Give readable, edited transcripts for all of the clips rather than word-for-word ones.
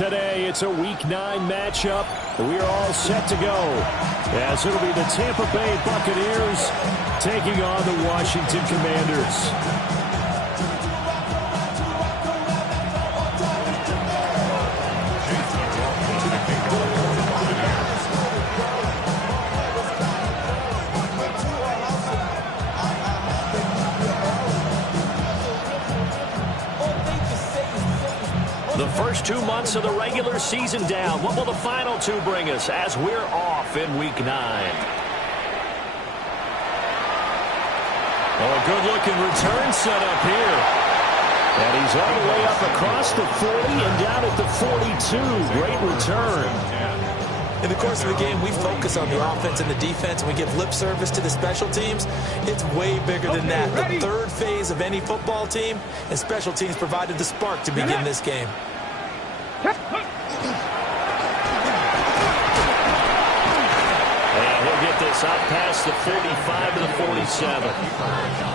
today. It's a Week 9 matchup. We are all set to go, as it'll be the Tampa Bay Buccaneers taking on the Washington Commanders. The first 2 months of the regular season down. What will the final 2 bring us as we're off in Week 9? Oh, a good-looking return set up here. And he's all the way up across the 40 and down at the 42. Great return. In the course of the game, we focus on the offense and the defense, and we give lip service to the special teams. It's way bigger than that. The third phase of any football team, and special teams provided the spark to begin this game. And he'll get this out past the 45 to the 47.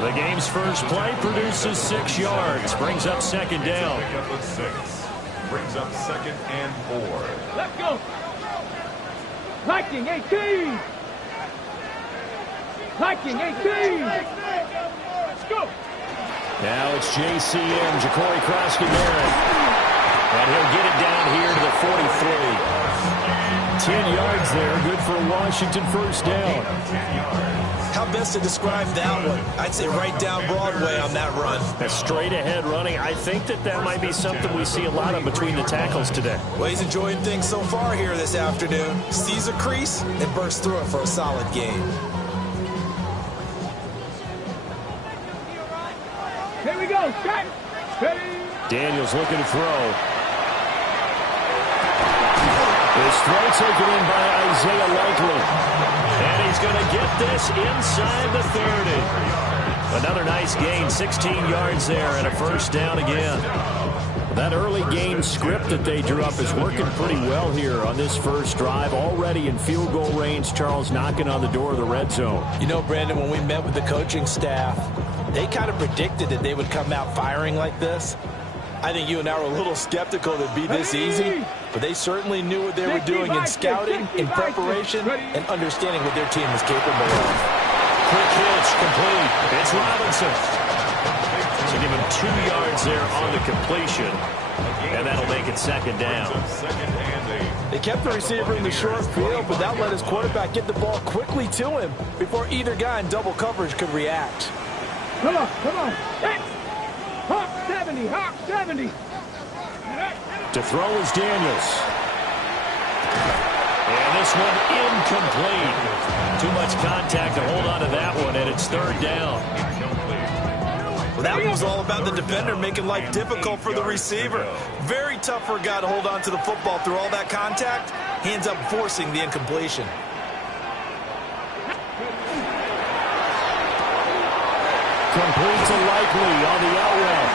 The game's first play produces 6 yards, brings up second down. Brings up second and 4. Let's go. Viking 18. Viking 18. Let's go. Now it's JCM, Ja'Cory Krosky-Merritt. And he'll get it down here to the 43. 10 yards there, good for a Washington first down. How best to describe that one? I'd say right down Broadway on that run. A straight ahead running. I think that might be something we see a lot of between the tackles today. Well, he's enjoying things so far here this afternoon. Sees a crease and bursts through it for a solid gain. Here we go. Set. Ready. Daniels looking to throw. His throw taken in by Isaiah Likely. And he's going to get this inside the 30. Another nice gain, 16 yards there, and a first down again. That early game script that they drew up is working pretty well here on this first drive. Already in field goal range, Charles knocking on the door of the red zone. You know, Brandon, when we met with the coaching staff, they kind of predicted that they would come out firing like this. I think you and I were a little skeptical that it'd be this easy, but they certainly knew what they were doing in scouting, in preparation, and understanding what their team was capable of. Quick hitch, complete. It's Robinson. So give him 2 yards there on the completion, and that'll make it second down. They kept the receiver in the short field, but that let his quarterback get the ball quickly to him before either guy in double coverage could react. Come on, come on. Hawk 70, Hawk 70. To throw is Daniels. And this one incomplete. Too much contact to hold on to that one, and it's third down. Well, that one was all about the defender making life difficult for the receiver. Very tough for a guy to hold on to the football through all that contact. He ends up forcing the incompletion. Complete to Likely on the out route.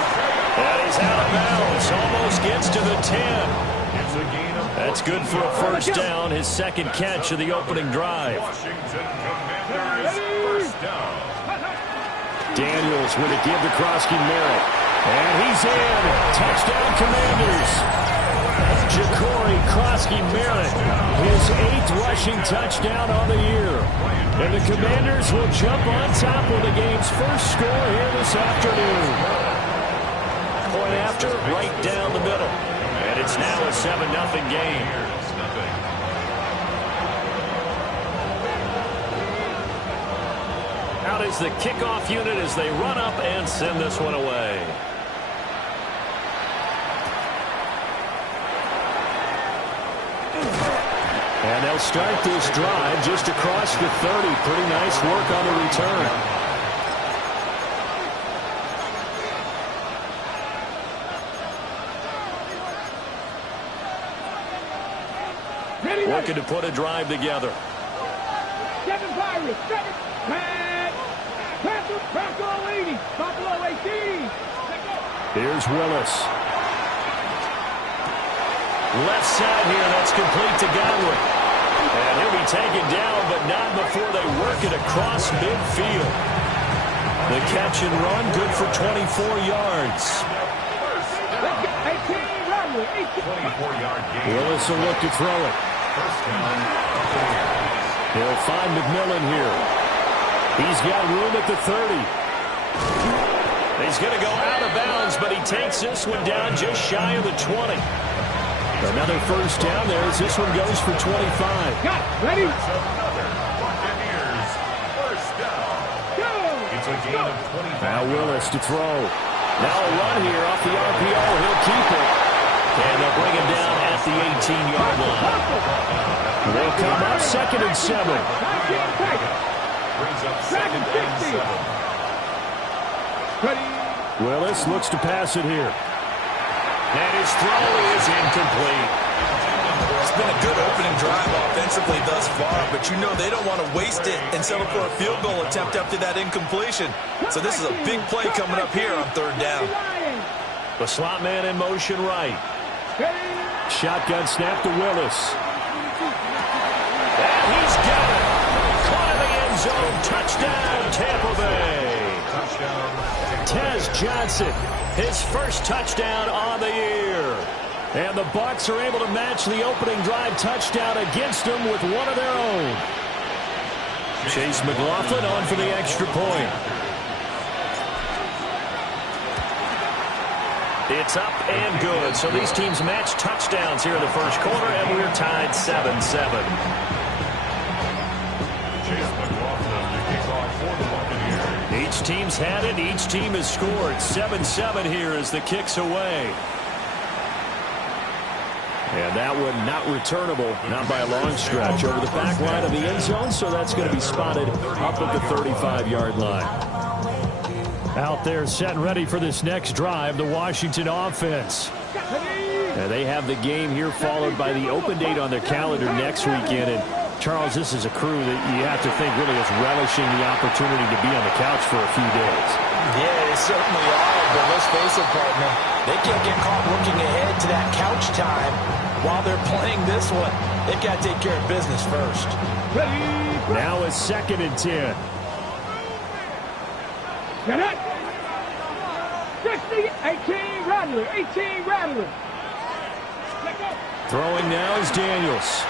And he's out of bounds. Almost gets to the 10. That's good for a first down. His second catch of the opening drive. Daniels with a give to Krosky-Merritt. And he's in. Touchdown, Commanders. Ja'Cory Krosky-Merritt, his 8th rushing touchdown on the year. And the Commanders will jump on top of the game's first score here this afternoon. Point after, right down the middle. And it's now a 7-0 game. Out is the kickoff unit as they run up and send this one away. And they'll start this drive just across the 30. Pretty nice work on the return. Looking to put a drive together. 7 Pirates, 7. Bronco 80, Buffalo 18. Here's Willis. Left side here, that's complete to Godwin. And he'll be taken down, but not before they work it across midfield. The catch and run, good for 24 yards. Rattler, 24-yard gain. Willis will look to throw it. First down. He'll find McMillan here. He's got room at the 30. He's going to go out of bounds, but he takes this one down just shy of the 20. Another first down there as this one goes for 25. Got it. Ready? Another Buccaneers first down. Go. It's a gain of 25. Now Willis to throw. Now a run here off the RPO. He'll keep it. And they'll bring him down at the 18-yard line. They'll come up 2nd and 7. Brings up 2nd and 7. Ready? Willis looks to pass it here. And his throw is incomplete. It's been a good opening drive offensively thus far, but you know they don't want to waste it and settle for a field goal attempt after that incompletion. So this is a big play coming up here on 3rd down. The slot man in motion right. Shotgun snap to Willis. And he's got it. Caught in the end zone. Touchdown, Tampa Bay. Touchdown. Tez Johnson, his first touchdown on the year. And the Bucs are able to match the opening drive touchdown against them with one of their own. Chase McLaughlin on for the extra point. It's up and good. So these teams match touchdowns here in the first quarter, and we're tied 7-7. Chase McLaughlin, the kickoff for the Buccaneers. Each team's had it. Each team has scored. 7-7 here as the kick's away. And that one not returnable, not by a long stretch, over the back line of the end zone, so that's going to be spotted up at the 35-yard line. Out there set and ready for this next drive, the Washington offense. And they have the game here followed by the open date on their calendar next weekend. And Charles, this is a crew that you have to think really is relishing the opportunity to be on the couch for a few days. Yeah, they certainly are, but let's face it, partner. They can't get caught looking ahead to that couch time while they're playing this one. They've got to take care of business first. Now it's 2nd and 10. Get it. 60, 18, Rattler, 18, Rattler. Throwing now is Daniels.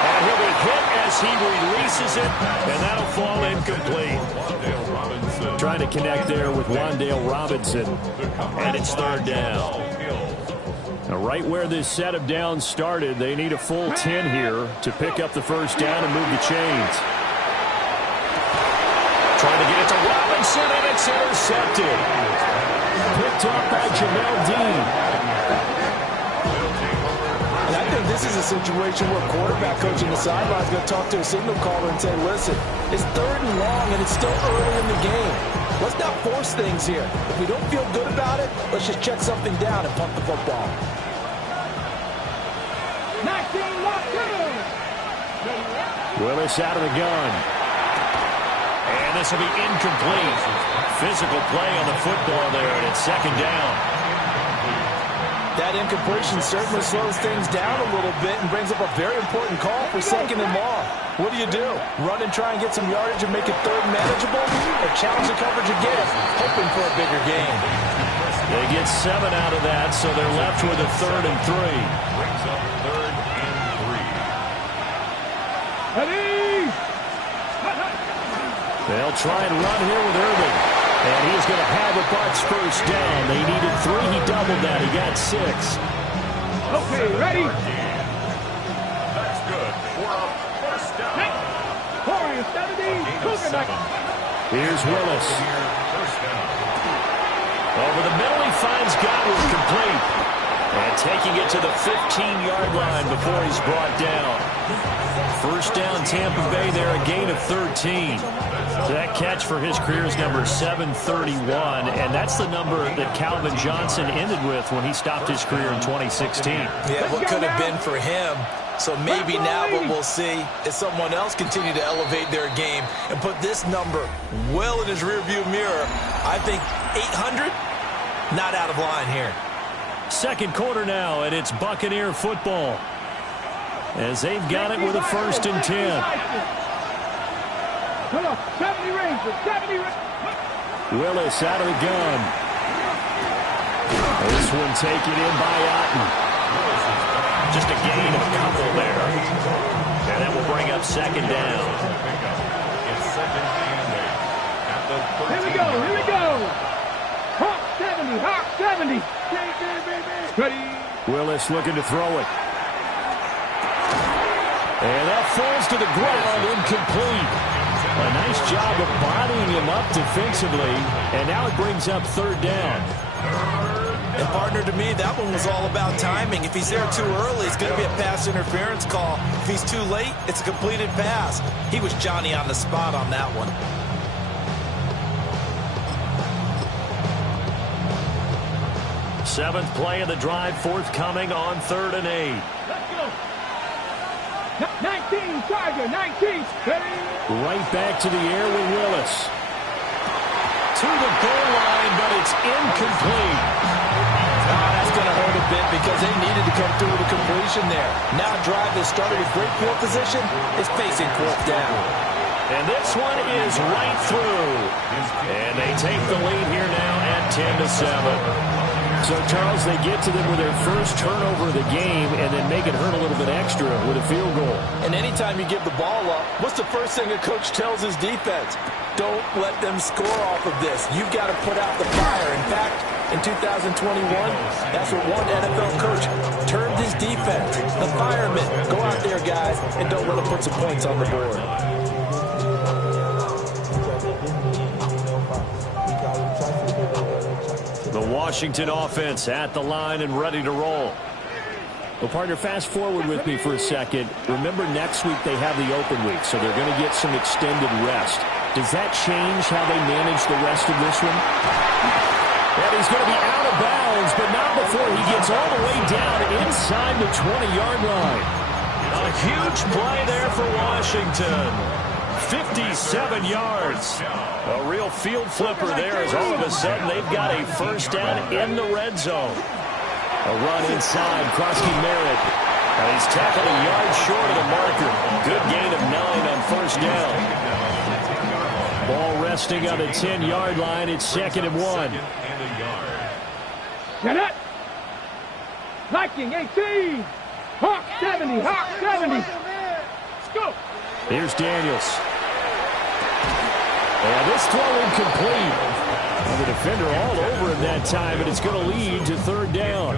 And he'll be hit as he releases it, and that'll fall incomplete. Trying to connect there with Wan'Dale Robinson, and it's 3rd down. Now, right where this set of downs started, they need a full 10 here to pick up the first down and move the chains. Trying to get it to Robinson, and it's intercepted. Picked up by Jamel Dean. And I think this is a situation where quarterback coach on the sideline is going to talk to a signal caller and say, listen, it's 3rd and long, and it's still early in the game. Let's not force things here. If we don't feel good about it, let's just check something down and punt the football. 19, locked in. Willis out of the gun. And this will be incomplete. Physical play on the football there, and it's 2nd down. That incompletion certainly slows things down a little bit and brings up a very important call for 2nd and long. What do? Run and try and get some yardage and make it 3rd manageable, or challenge the coverage again, hoping for a bigger gain? They get 7 out of that, so they're left with a 3rd and 3. Brings up 3rd and 3. Ready. They'll try and run here with Irving. And he's going to have the Bucs first down. They needed 3. He doubled that. He got 6. Okay, ready. That's good. For a first down. Corey, 70, Cougar back. Here's Willis. First down. Over the middle, he finds Godwin complete. And taking it to the 15-yard line before he's brought down. First down, Tampa Bay there, a gain of 13. So that catch for his career is number 731, and that's the number that Calvin Johnson ended with when he stopped his career in 2016. Yeah, what could have been for him. So maybe now what we'll see is someone else continue to elevate their game and put this number well in his rearview mirror. I think 800, not out of line here. Second quarter now, and it's Buccaneer football, as they've got it with a 1st and 10. Come on, 70 Rangers, 70 Rangers. Willis out of the gun. This one taken in by Otten. Just a gain of a couple there. And that will bring up second down. It's second and 8 at the 13. Here we go, here we go. Hawk 70, Hawk 70. Ready. Willis looking to throw it. And that falls to the ground, incomplete. A nice job of bodying him up defensively, and now it brings up third down. And partner, to me, that one was all about timing. If he's there too early, it's going to be a pass interference call. If he's too late, it's a completed pass. He was Johnny on the spot on that one. Seventh play of the drive forthcoming on 3rd and 8. Let's go. 19, Tiger, 19. Ready. Right back to the air with Willis. To the goal line, but it's incomplete. That's going to hurt a bit because they needed to come through with a completion there. Now a drive that started with great field position is facing 4th down. And this one is right through. And they take the lead here now at 10-7. So, Charles, they get to them with their first turnover of the game and then make it hurt a little bit extra with a field goal. And anytime you give the ball up, what's the first thing a coach tells his defense? Don't let them score off of this. You've got to put out the fire. In fact, in 2021, that's what one NFL coach termed his defense. The firemen. Go out there, guys, and don't let them put some points on the board. The Washington offense at the line and ready to roll. Well, partner, fast forward with me for a second. Remember, next week they have the open week, so they're going to get some extended rest. Does that change how they manage the rest of this one? And he's going to be out of bounds, but not before he gets all the way down inside the 20-yard line. A huge play there for Washington. 57 yards. A real field flipper there as all of a sudden they've got a first down in the red zone. A run inside, Krosky Merritt. And he's tackled a yard short of the marker. Good gain of 9 on first down. Ball resting on the 10-yard line. It's 2nd and 1. Get it. Viking 18. Hawk 70, Hawk 70. Let's go. Here's Daniels. And this throw incomplete. And the defender all over him that time, and it's going to lead to 3rd down.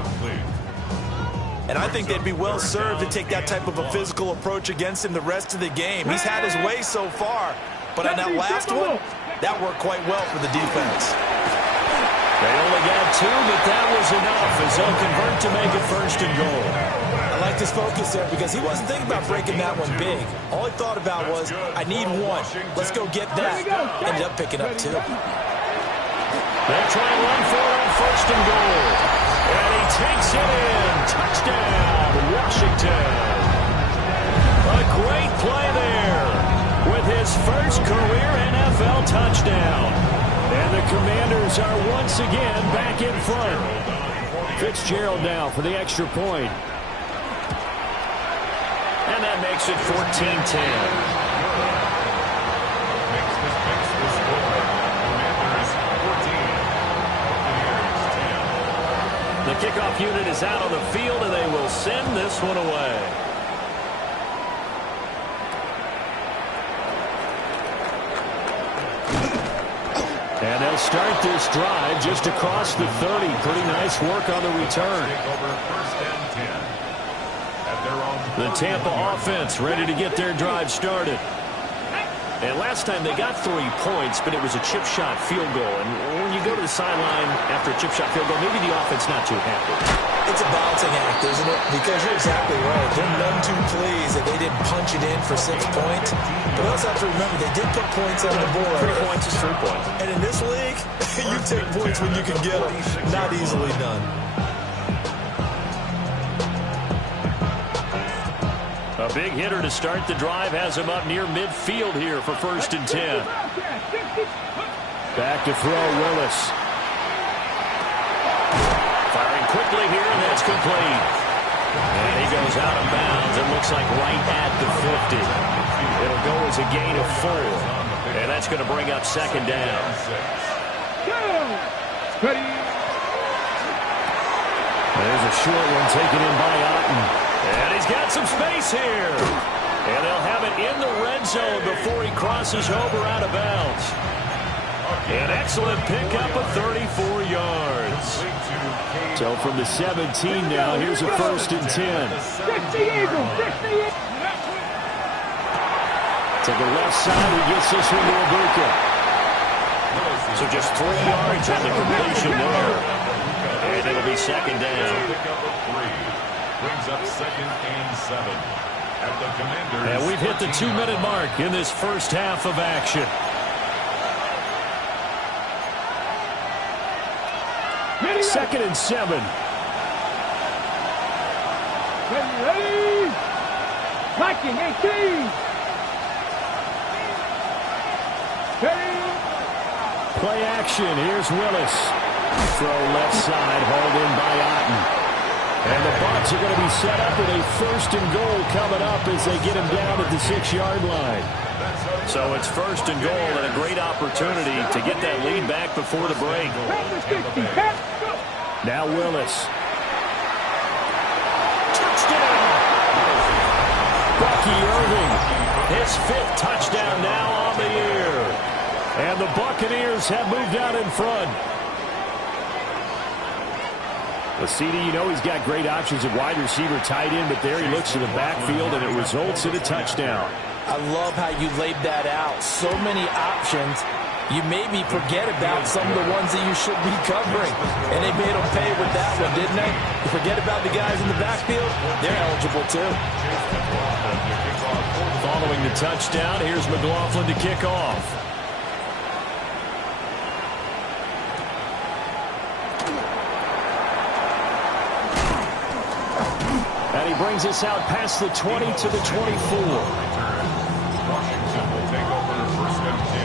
And I think they'd be well served to take that type of a physical approach against him the rest of the game. He's had his way so far, but on that last one, that worked quite well for the defense. They only got 2, but that was enough as they'll convert to make it 1st and goal. I like his focus there because he wasn't thinking about breaking that one big. All he thought about was, I need 1. Let's go get that. Ended up picking up 2. They'll try and run for it on 1st and goal. And he takes it in. Touchdown, Washington. A great play there with his first career NFL touchdown. And the Commanders are once again back in front. Fitzgerald now for the extra point. And that makes it 14-10. The kickoff unit is out on the field, and they will send this one away. And they'll start this drive just across the 30. Pretty nice work on the return. The Tampa offense ready to get their drive started. And last time they got 3 points, but it was a chip shot field goal. And when you go to the sideline after a chip shot field goal, maybe the offense not too happy. It's a balancing act, isn't it? Because you're exactly right. They're none too pleased that they didn't punch it in for 6 points. But also have to remember, they did put points on the board. 3 points is 3 points. And in this league, you take points when you can get them. Not easily done. A big hitter to start the drive has him up near midfield here for 1st and 10. Back to throw, Willis. Firing quickly here, and that's complete. And he goes out of bounds. It looks like right at the 50. It'll go as a gain of 4. And that's going to bring up 2nd down. There's a short one taken in by Otten. And he's got some space here. And they'll have it in the red zone before he crosses over out of bounds. An excellent pickup of 34 yards. So from the 17 now, here's a 1st and 10. To the left side, he gets this one to Ibuka. So just 3 yards on the completion there. And it'll be 2nd down. Brings up 2nd and 7. At the Commanders. And we've hit the 2-minute mark in this first half of action. Second and 7. Ready. Viking 18. Play action. Here's Willis. Throw left side, hauled in by Otten. And the Bucs are going to be set up with a 1st and goal coming up as they get him down at the 6-yard line. So it's 1st and goal and a great opportunity to get that lead back before the break. Now Willis. Touchdown! Bucky Irving. His 5th touchdown now on the year. And the Buccaneers have moved out in front. Well, CD, you know he's got great options at wide receiver, tight end, but there he looks to the backfield, and it results in a touchdown. I love how you laid that out. So many options. You maybe forget about some of the ones that you should be covering. And they made them pay with that one, didn't they? You forget about the guys in the backfield, they're eligible too. Following the touchdown, here's McLaughlin to kick off. And he brings us out past the 20 to the 24. Washington will take over 1st and 10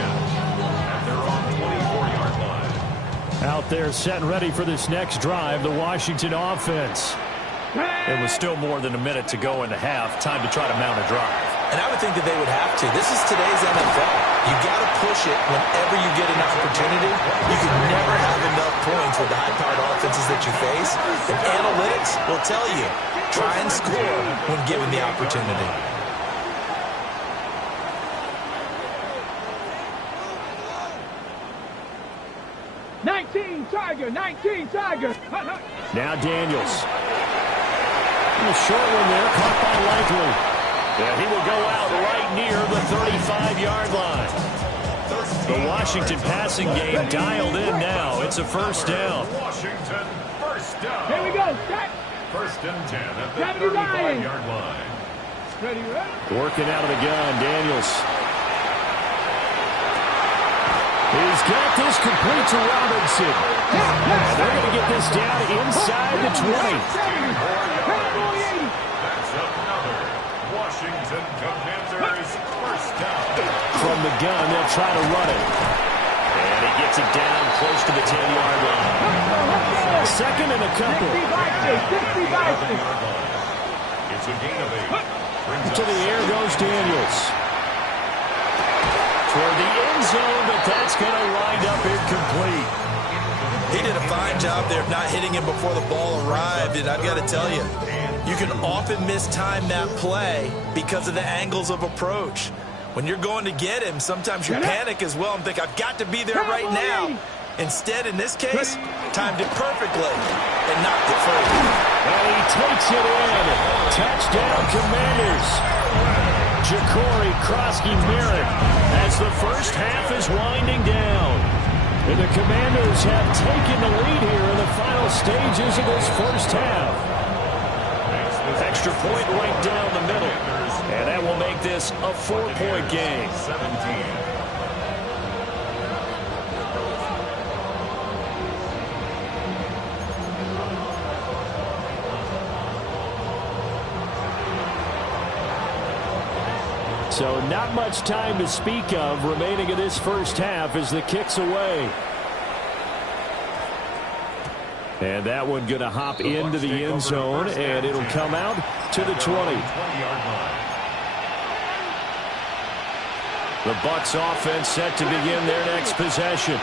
at their own 24-yard line. Out there set and ready for this next drive, the Washington offense. It was still more than a minute to go in the half. Time to try to mount a drive. And I would think that they would have to. This is today's NFL. You got to push it whenever you get an opportunity. You can never have enough points with the high-powered offenses that you face. And analytics will tell you, try and score when given the opportunity. #19 Tiger. Now Daniels. A short one there, caught by Likely. And he will go out right near the 35-yard line. The Washington passing game dialed in now. It's a 1st down. Washington, 1st down. Here we go. Set. 1st and 10 at the 35-yard line. Ready. Working out of the gun, Daniels. He's got this complete to Robinson. And they're going to get this down inside the 20. That's another Washington Commanders 1st down. From the gun, they'll try to run it. And he gets it down close to the 10-yard line. 2nd and a couple. It's a gain of 8. To the air goes Daniels. Toward the end zone, but that's going to wind up incomplete. He did a fine job there of not hitting him before the ball arrived, and I've got to tell you, you can often mistime that play because of the angles of approach. When you're going to get him, sometimes you panic as well and think, I've got to be there right now. Instead, in this case, timed it perfectly and knocked it free. And he takes it in. Touchdown, Commanders. Ja'Cory Krosky-Merritt as the first half is winding down. And the Commanders have taken the lead here in the final stages of this first half. Extra point right down the middle. And that will make this a 4-point game. 17. So not much time to speak of remaining in this first half as the kick's away. And that one going to hop into the end zone, and it'll come out to the 20. The Bucs offense set to begin their next possession.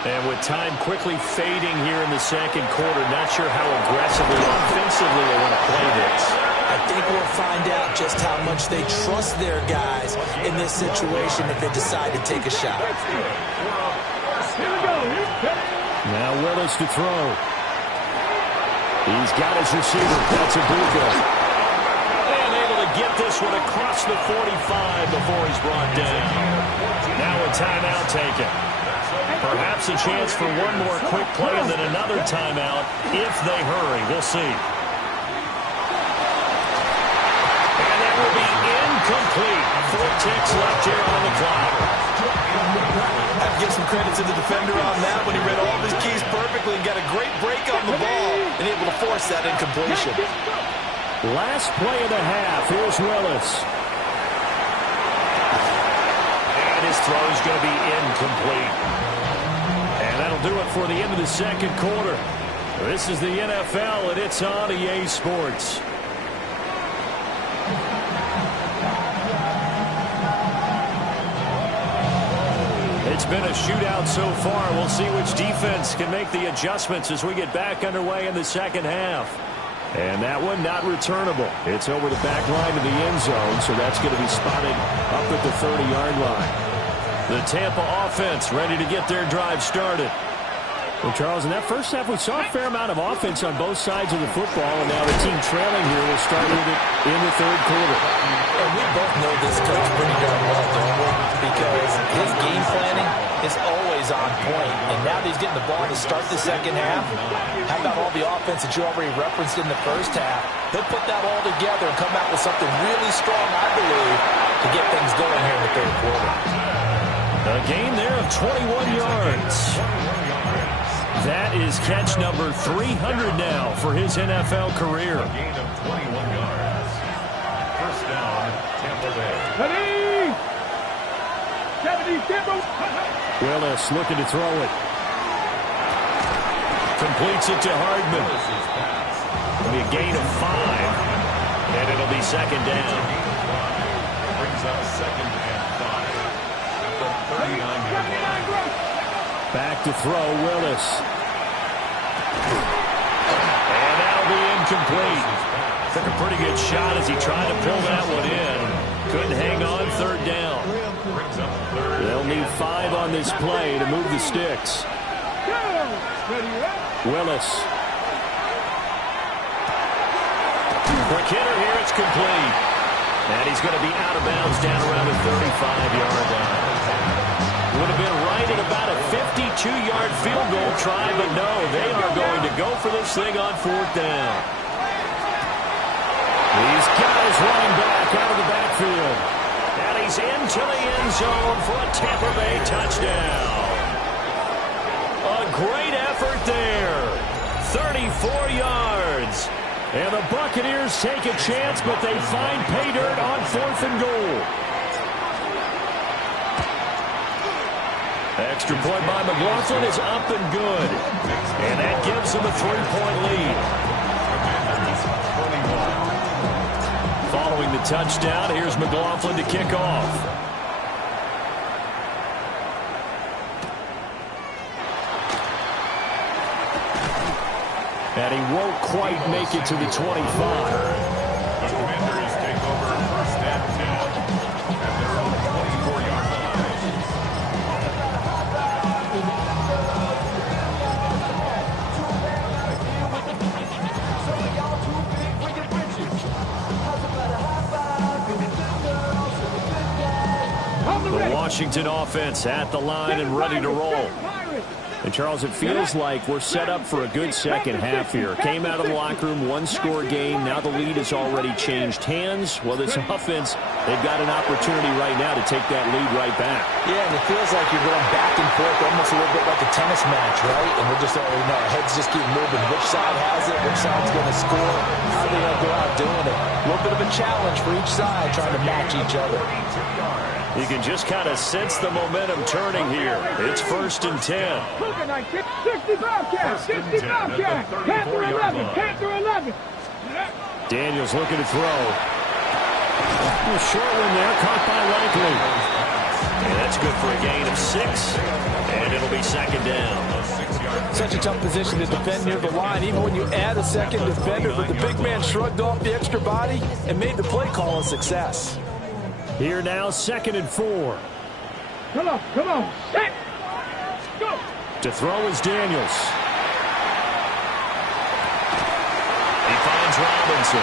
And with time quickly fading here in the second quarter, not sure how aggressively, offensively they want to play this. I think we'll find out just how much they trust their guys in this situation if they decide to take a shot. Now Willis to throw. He's got his receiver. That's Ibuka. And able to get this one across the 45 before he's brought down. Now a timeout taken. Perhaps a chance for one more quick play and then another timeout if they hurry. We'll see. And that will be incomplete. 4 ticks left here on the clock. I have to give some credit to the defender on that when he read all of his keys perfectly and got a great break on the ball and able to force that incompletion. Last play of the half. Here's Willis. And his throw is going to be incomplete. And that'll do it for the end of the second quarter. This is the NFL, and it's on EA Sports. It's been a shootout so far. We'll see which defense can make the adjustments as we get back underway in the second half. And that one not returnable. It's over the back line to the end zone, so that's going to be spotted up at the 30-yard line. The Tampa offense ready to get their drive started. Well, Charles, in that first half, we saw a fair amount of offense on both sides of the football, and now the team trailing here will start with it in the third quarter. And we both know this coach pretty darn well, don't we? Because his game planning is always on point. And now that he's getting the ball to start the second half, how about all the offense that you already referenced in the first half? He'll put that all together and come out with something really strong, I believe, to get things going here in the third quarter. A gain there of 21 yards. That is catch number 300 now for his NFL career. A gain of 21 yards. First down, Tampa Bay. 70, Willis looking to throw it. Completes it to Hardman. It'll be a gain of 5. And it'll be second down. Brings up second and 5. At the 39-yard line. Back to throw, Willis. And that'll be incomplete. Took a pretty good shot as he tried to pull that one in. Couldn't hang on, third down. They'll need 5 on this play to move the sticks. Willis. Quick hitter here, it's complete. And he's going to be out of bounds down around the 35-yard line. Would have been right at about a 52-yard field goal try, but no, they are going to go for this thing on fourth down. He's got his running back out of the backfield. And he's into the end zone for a Tampa Bay touchdown. A great effort there. 34 yards. And the Buccaneers take a chance, but they find pay dirt on fourth and goal. Extra point by McLaughlin is up and good. And that gives them a 3-point lead. Following the touchdown, here's McLaughlin to kick off. And he won't quite make it to the 25. The Commanders take over first and 10 at their own 24-yard line. The Washington offense at the line and ready to roll. And, Charles, it feels like we're set up for a good second half here. Came out of the locker room, one-score game. Now the lead has already changed hands. Well, this offense, they've got an opportunity right now to take that lead right back. Yeah, and it feels like you're going back and forth, almost a little bit like a tennis match, right? And we're just, our heads just keep moving. Which side has it? Which side's going to score? How are they going to go out doing it? A little bit of a challenge for each side, trying to match each other. You can just kind of sense the momentum turning here. It's first and 10. 65 count, 65 count. Panther 11, Panther 11. Daniels looking to throw. A short one there, caught by Likely. And that's good for a gain of 6. And it'll be second down. Such a tough position to defend near the line, even when you add a second defender. But the big man shrugged off the extra body and made the play call a success. Here now, 2nd and 4. Come on, set, go. To throw is Daniels. He finds Robinson.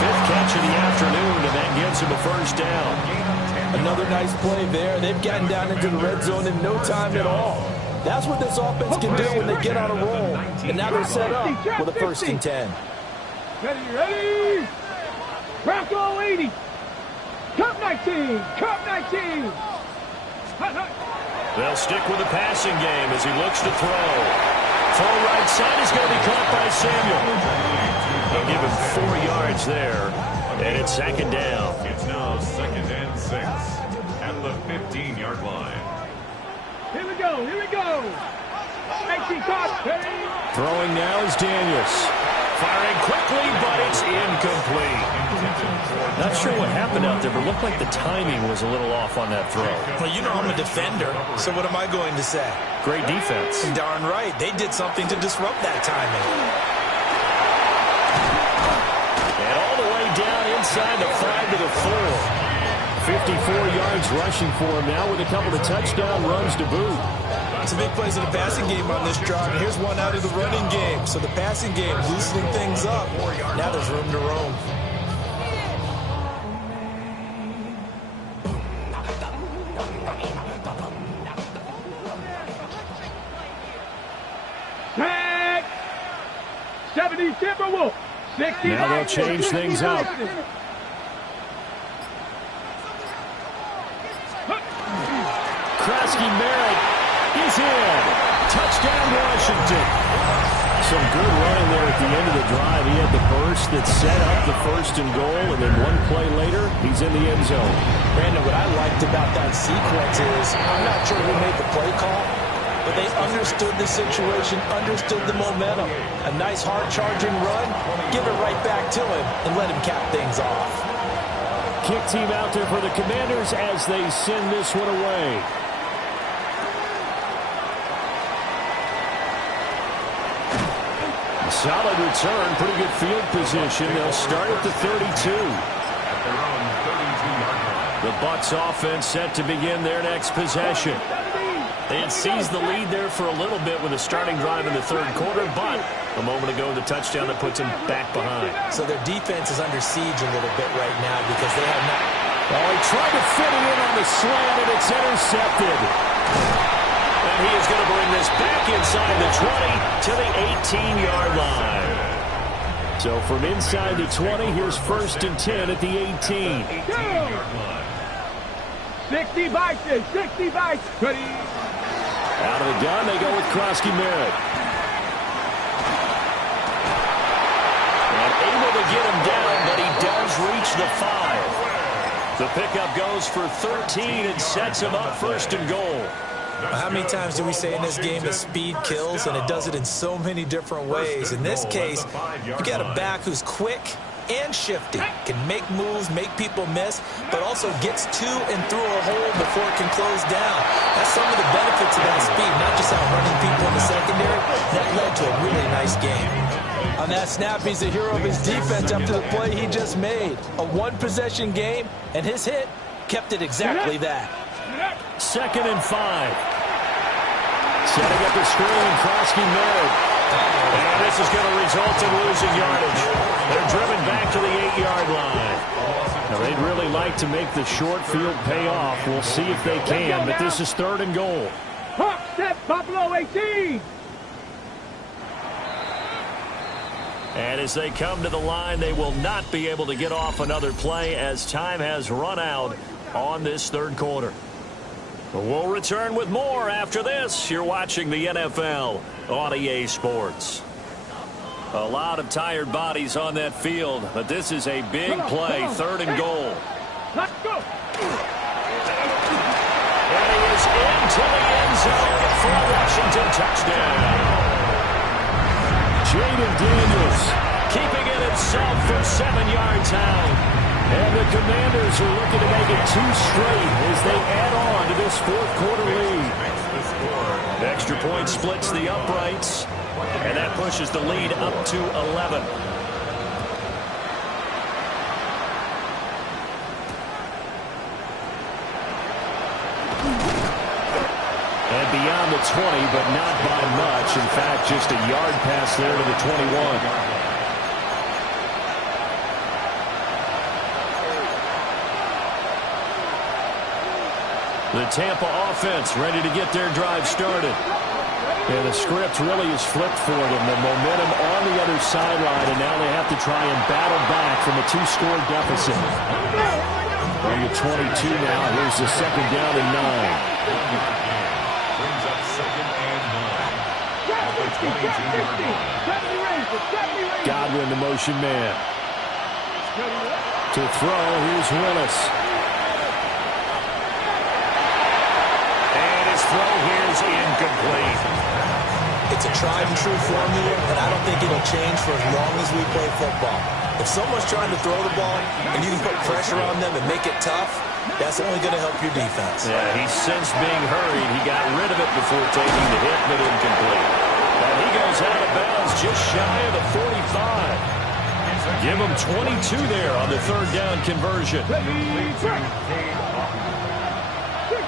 5th catch of the afternoon, and that gets him a first down. Another nice play there. They've gotten down into the red zone in no time at all. That's what this offense can do when they get on a roll. And now they're set up with a 1st and 10. Ready. Bronco 80. Cup 19. They'll stick with the passing game as he looks to throw. Full right side is going to be caught by Samuel. They'll give him 4 yards there, and it's 2nd down. It's now 2nd and 6 at the 15-yard line. Here we go. 18 cards. Throwing now is Daniels. Firing quickly, but it's incomplete. Not sure what happened out there, but it looked like the timing was a little off on that throw. Well, you know I'm a defender, so what am I going to say? Great defense. Darn right. They did something to disrupt that timing. And all the way down inside the 5 to the 4. 54 yards rushing for him now with a couple of touchdown runs to boot. Some big plays in the passing game on this drive, and here's one out of the running game. So the passing game loosening things up. Now there's room to roam. Tag. 70 Timberwolves. 60. Now they'll change things up. Krosky Merritt is in. Touchdown, Washington. Some good running there at the end of the drive. He had the burst that set up the 1st and goal, and then one play later, he's in the end zone. Brandon, what I liked about that sequence is, I'm not sure who made the play call, but they understood the situation, understood the momentum. A nice hard-charging run, give it right back to him, and let him cap things off. Kick team out there for the Commanders as they send this one away. Solid return, pretty good field position. They'll start at the 32. The Bucs offense set to begin their next possession. They had seized the lead there for a little bit with a starting drive in the 3rd quarter, but a moment ago the touchdown that puts them back behind. So their defense is under siege a little bit right now because they have not. Oh, he tried to fit it in on the slant, and it's intercepted. And he is going to bring this back inside the 20 to the 18-yard line. So from inside the 20, here's 1st and 10 at the 18. 60 Bison. Ready. Out of the gun, they go with Krosky Merritt. And able to get him down, but he does reach the 5. The pickup goes for 13 and sets him up 1st and goal. How many times do we say in this game that speed kills, and it does it in so many different ways? In this case, you got a back who's quick and shifty, can make moves, make people miss, but also gets to and through a hole before it can close down. That's some of the benefits of that speed, not just outrunning people in the secondary. That led to a really nice game. On that snap, he's a hero of his defense after the play he just made. A one-possession game, and his hit kept it exactly that. 2nd and 5. Setting up the screen, Krosky Merritt. And this is going to result in losing yardage. They're driven back to the 8-yard line. Now, they'd really like to make the short field pay off. We'll see if they can, but this is 3rd and goal. Hawk step, Buffalo 18. And as they come to the line, they will not be able to get off another play as time has run out on this 3rd quarter. We'll return with more after this. You're watching the NFL on EA Sports. A lot of tired bodies on that field, but this is a big play, 3rd and goal. Let's go. And he is into the end zone for a Washington touchdown. Jaden Daniels keeping it himself for 7 yards out. And the Commanders are looking to make it 2 straight as they add on to this fourth quarter lead. Extra point splits the uprights, and that pushes the lead up to 11. And beyond the 20, but not by much. In fact, just a yard pass there to the 21. The Tampa offense ready to get their drive started. And the script really is flipped for them. The momentum on the other sideline, and now they have to try and battle back from a 2-score deficit. On the 22 now, here's the second down and 9. Brings up second and 9. At the 22-yard line. Godwin, the motion man. To throw, here's Willis. Throw here's incomplete. It's a tried and true formula, and I don't think it'll change for as long as we play football. If someone's trying to throw the ball and you can put pressure on them and make it tough, that's only going to help your defense. Yeah, he sensed being hurried. He got rid of it before taking the hit, but incomplete. And he goes out of bounds just shy of the 45. Give him 22 there on the third down conversion.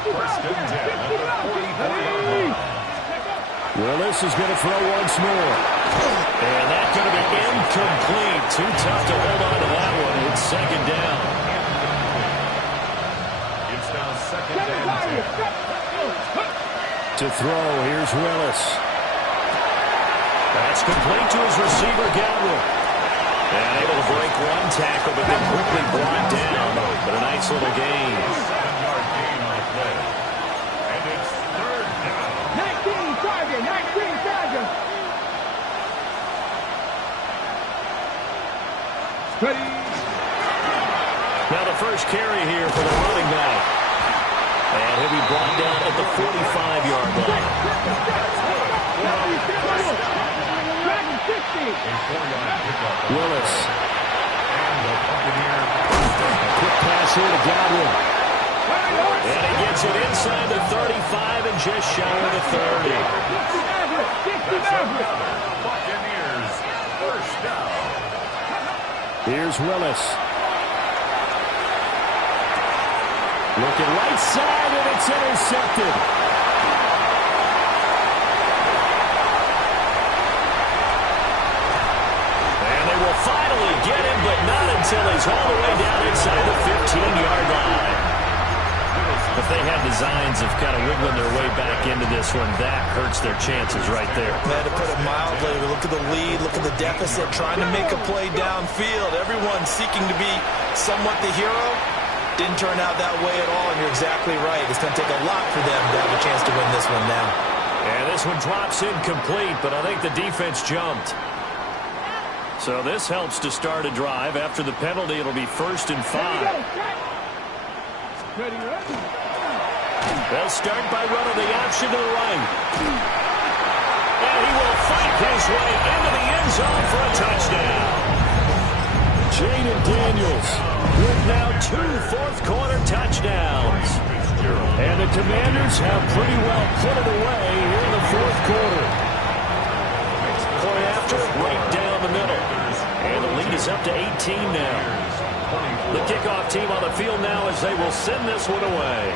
First and 10 at the 44-yard line. Willis is going to throw once more. And that's going to be incomplete. Too tough to hold on to that one. It's second down. It's now second and 10. To throw, here's Willis. That's complete to his receiver, Godwin. And able to break one tackle, but then quickly brought down. But a nice little gain. 7-yard gain on the play. And it's third down. 19 target. Ready. Now the first carry here for the running back. And he'll be brought down at the 45-yard line. Willis. And the Buccaneer. Quick pass here to Godwin. And he gets it inside the 35 and just shy of the 30. Buccaneers first down. Here's Willis. Looking right side, and it's intercepted. And they will finally get him, but not until he's all the way down inside the 15-yard line. If they have designs of kind of wiggling their way back into this one, that hurts their chances right there. Man, to put it mildly, look at the lead, look at the deficit, trying to make a play downfield. Everyone seeking to be somewhat the hero. Didn't turn out that way at all, and you're exactly right. It's going to take a lot for them to have a chance to win this one now. And this one drops incomplete, but I think the defense jumped. So this helps to start a drive. After the penalty, it'll be 1st and 5. They'll start by running the option to the right. And he will fight his way into the end zone for a touchdown. Jaden Daniels with now 2 fourth-quarter touchdowns. And the Commanders have pretty well put it away here in the fourth quarter. Point after, right down the middle. And the lead is up to 18 now. The kickoff team on the field now as they will send this one away.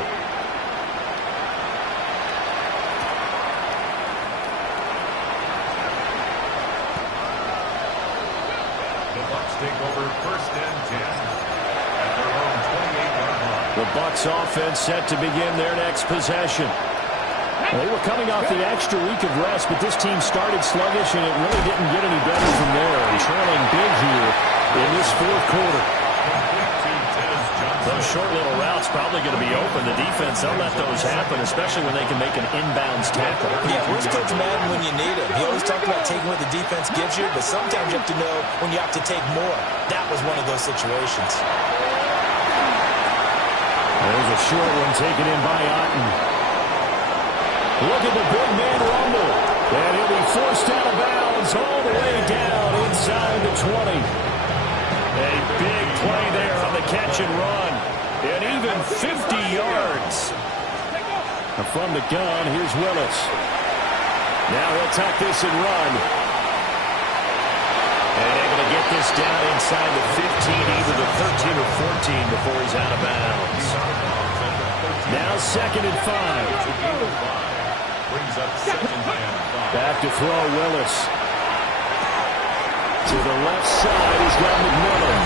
The Bucs take over first and 10 at their own 28-yard line. The Bucs offense set to begin their next possession. They were coming off the extra week of rest, but this team started sluggish, and it really didn't get any better from there. And trailing big here in this fourth quarter. Those short little routes probably going to be open. The defense, they'll let those happen, especially when they can make an inbounds tackle. Yeah, where's Coach Madden when you need him? He always talks about taking what the defense gives you, but sometimes you have to know when you have to take more. That was one of those situations. There's a short one taken in by Otten. Look at the big man rumble. And he'll be forced out of bounds all the way down inside the 20. A big play there on the catch and run. And even 50 yards. From the gun, here's Willis. Now he'll tuck this and run. And able to get this down inside the 15, either the 13 or 14 before he's out of bounds. Now 2nd and 5. Brings up 2nd and 5. Back to throw, Willis. To the left side, he's got McMillan.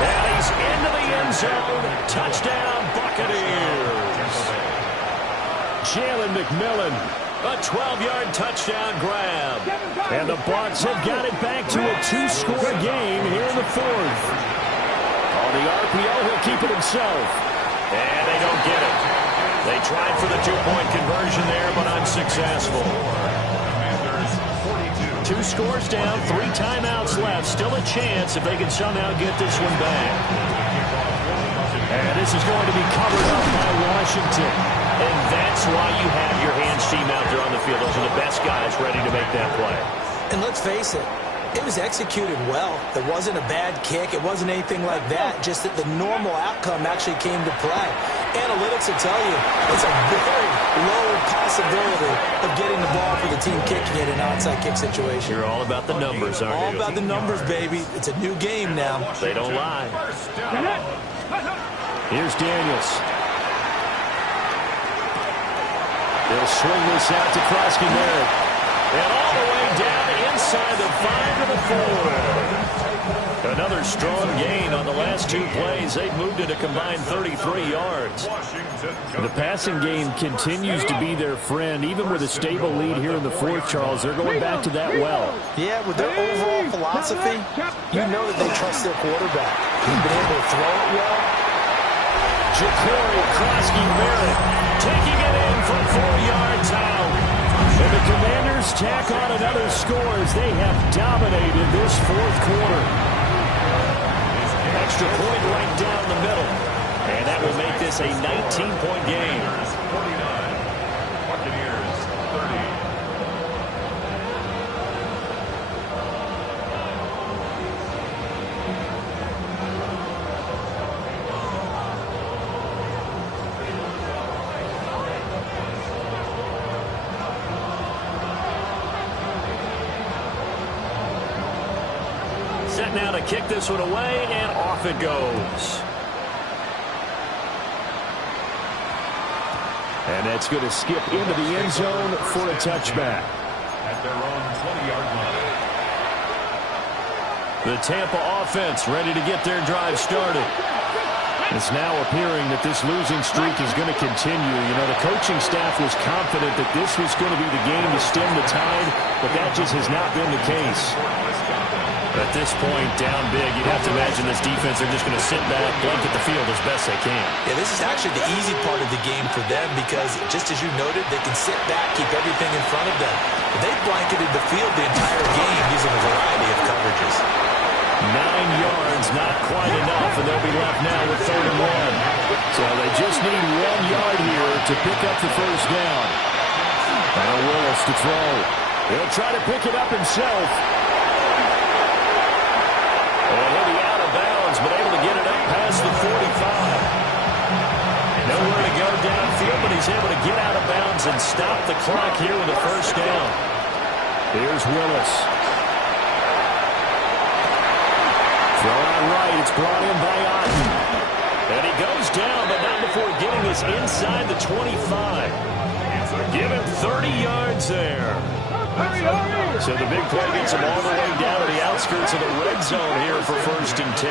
And he's into the end zone. Touchdown, Buccaneers. Jalen McMillan, a 12-yard touchdown grab. And the Bucs have got it back to a 2-score game here in the 4th. On the RPO, he'll keep it himself. And they don't get it. They tried for the 2-point conversion there, but unsuccessful. 2 scores down, 3 timeouts left. Still a chance if they can somehow get this one back. And this is going to be covered up by Washington. And that's why you have your hands team out there on the field. Those are the best guys ready to make that play. And let's face it, it was executed well. It wasn't a bad kick. It wasn't anything like that. Just that the normal outcome actually came to play. Analytics will tell you it's a very low possibility of getting the ball for the team kicking it in an onside kick situation. You're all about the numbers, aren't you? All about the numbers, baby. It's a new game now. They don't lie. Here's Daniels. They'll swing this out to Krosky Merritt. And all the way down inside the 5 to the 4. Another strong gain on the last 2 plays. They've moved it a combined 33 yards. The passing game continues to be their friend. Even with a stable lead here in the 4th, Charles, they're going back to that well. Yeah, with their overall philosophy, you know that they trust their quarterback. He's been able to throw it well. Jacory Krosky Merritt taking it in from 4 yards out. And the Commanders tack on another score as they have dominated this 4th quarter. Extra point right down the middle. And that will make this a 19-point game. 49, Buccaneers 30. Set now to kick this one away, and off it goes. And that's going to skip into the end zone for a touchback. At their own 20-yard line. The Tampa offense ready to get their drive started. It's now appearing that this losing streak is going to continue. You know, the coaching staff was confident that this was going to be the game to stem the tide, but that just has not been the case. At this point, down big, you'd have to imagine this defense are just going to sit back, blanket the field as best they can. Yeah, this is actually the easy part of the game for them because, just as you noted, they can sit back, keep everything in front of them. But they've blanketed the field the entire game using a variety of coverages. 9 yards, not quite enough, and they'll be left now with 3rd and 1. So they just need 1 yard here to pick up the first down. Now Willis to throw. He'll try to pick it up himself. And he'll be out of bounds, but able to get it up past the 45. Nowhere to go downfield, but he's able to get out of bounds and stop the clock here with a first down. Here's Willis. Throw out right. It's brought in by Otten. And he goes down, but not before getting this inside the 25. Give him 30 yards there. So the big play gets him all the way down to the outskirts of the red zone here for 1st and 10.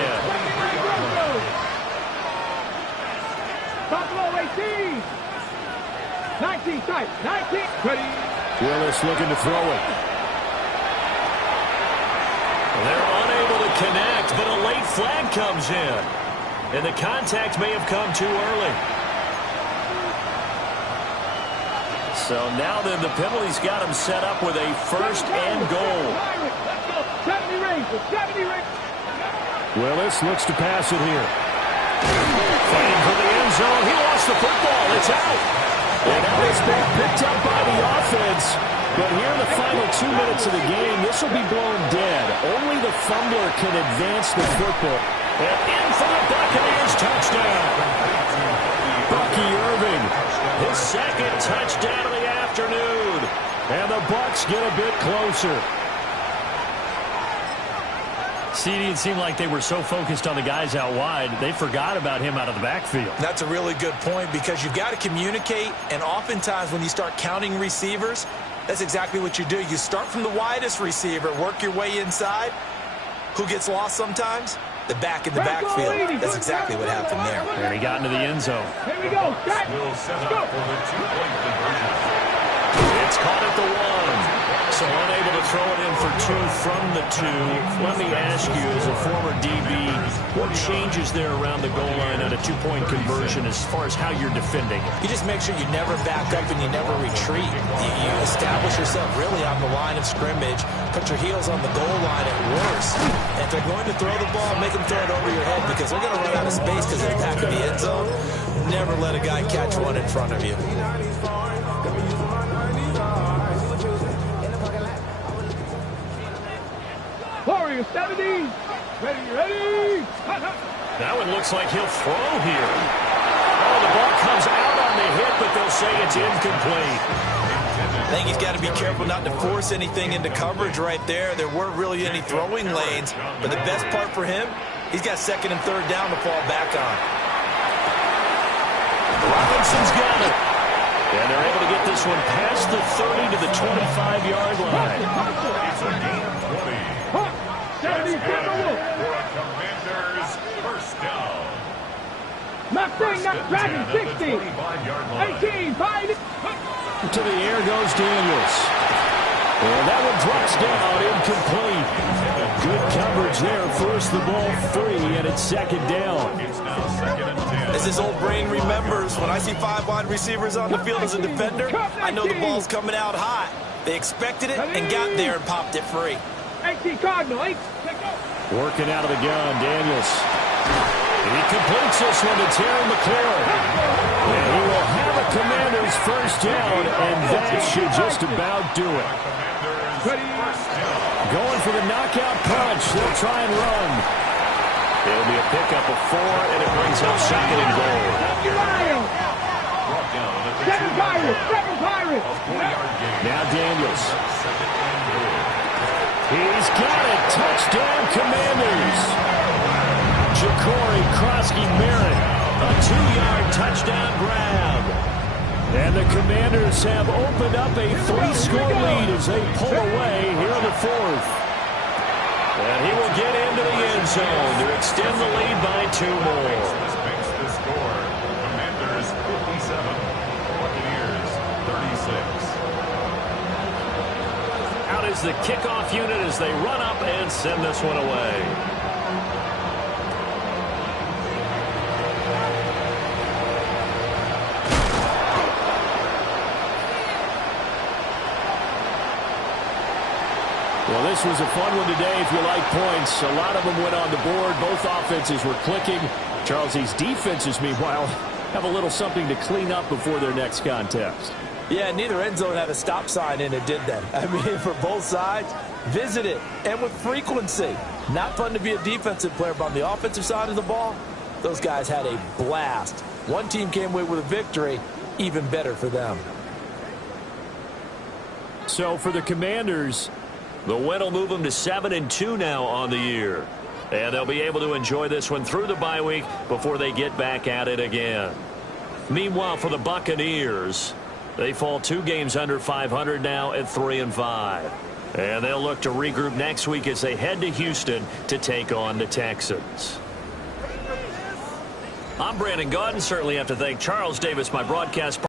Buffalo 18. 19 tight. 19. Ready. Willis looking to throw it. They're unable to connect, but a late flag comes in. And the contact may have come too early. So now then the penalty's got him set up with a 1st and goal. 70 rings. 70 rings. Willis looks to pass it here. Fighting for the end zone. He lost the football. It's out. And now it's been picked up by the offense. But here in the final 2 minutes of the game, this will be blown dead. Only the fumbler can advance the football. And in for the Buccaneers touchdown. Bucky Irving, his second touchdown of the afternoon. And the Bucs get a bit closer. CD, it seemed like they were so focused on the guys out wide, they forgot about him out of the backfield. That's a really good point because you've got to communicate, and oftentimes when you start counting receivers, that's exactly what you do. You start from the widest receiver, work your way inside. Who gets lost sometimes? The back in the backfield. That's exactly what happened there. And he got into the end zone. Here we go. Will set up for the 2-point conversion. It's caught at the 1. So unable to throw it in for 2 from the 2. Let me ask you, as a former DB, what changes there around the goal line on a 2-point conversion as far as how you're defending? You just make sure you never back up and you never retreat. You establish yourself really on the line of scrimmage, put your heels on the goal line at worst. And if they're going to throw the ball, make them throw it over your head because they're going to run out of space because of the back of the end zone. Never let a guy catch one in front of you. Warrior 70. Ready. That one looks like he'll throw here. Oh, the ball comes out on the hit, but they'll say it's incomplete. I think he's got to be careful not to force anything into coverage right there. There weren't really any throwing lanes, but the best part for him, he's got 2nd and 3rd down to fall back on. Robinson's got it. And they're able to get this one past the 30 to the 25-yard line. It's a gain of 20. For a Commander's first down. Not thing, not dragon. 60. 18. 5. To the air goes Daniels. And that one drops down, incomplete. Good coverage there. First the ball free, and it's 2nd down. It's now 2nd and 10. As this old brain remembers, when I see 5 wide receivers on the field as a defender, I know the ball's coming out hot. They expected it and got there and popped it free. 18 Cardinal. 8. Working out of the gun, Daniels. He completes this one to Terry McLaurin. And he will have a Commander's first down, and that should just about do it. Going for the knockout punch. They'll try and run. It'll be a pickup of 4, and it brings up 2nd and goal. Seven Pirates. Now Daniels. He's got it. Touchdown, Commanders. Ja'Cory Krosky-Merritt, a 2-yard touchdown grab. And the Commanders have opened up a 3-score lead as they pull away here in the 4th. And he will get into the end zone to extend the lead by 2 more. This makes the score. Commanders 57, Buccaneers 36. Out is the kickoff unit as they run up and send this one away. Well, this was a fun one today if you like points. A lot of them went on the board. Both offenses were clicking. Charles, these defenses, meanwhile, have a little something to clean up before their next contest. Yeah, neither end zone had a stop sign in it, did they? I mean, for both sides, visit it, and with frequency. Not fun to be a defensive player, but on the offensive side of the ball, those guys had a blast. One team came away with a victory, even better for them. So for the Commanders, the win will move them to 7-2 now on the year. And they'll be able to enjoy this one through the bye week before they get back at it again. Meanwhile, for the Buccaneers, they fall 2 games under 500 now at 3-5. And they'll look to regroup next week as they head to Houston to take on the Texans. I'm Brandon Gaudin. Certainly have to thank Charles Davis, my broadcast partner.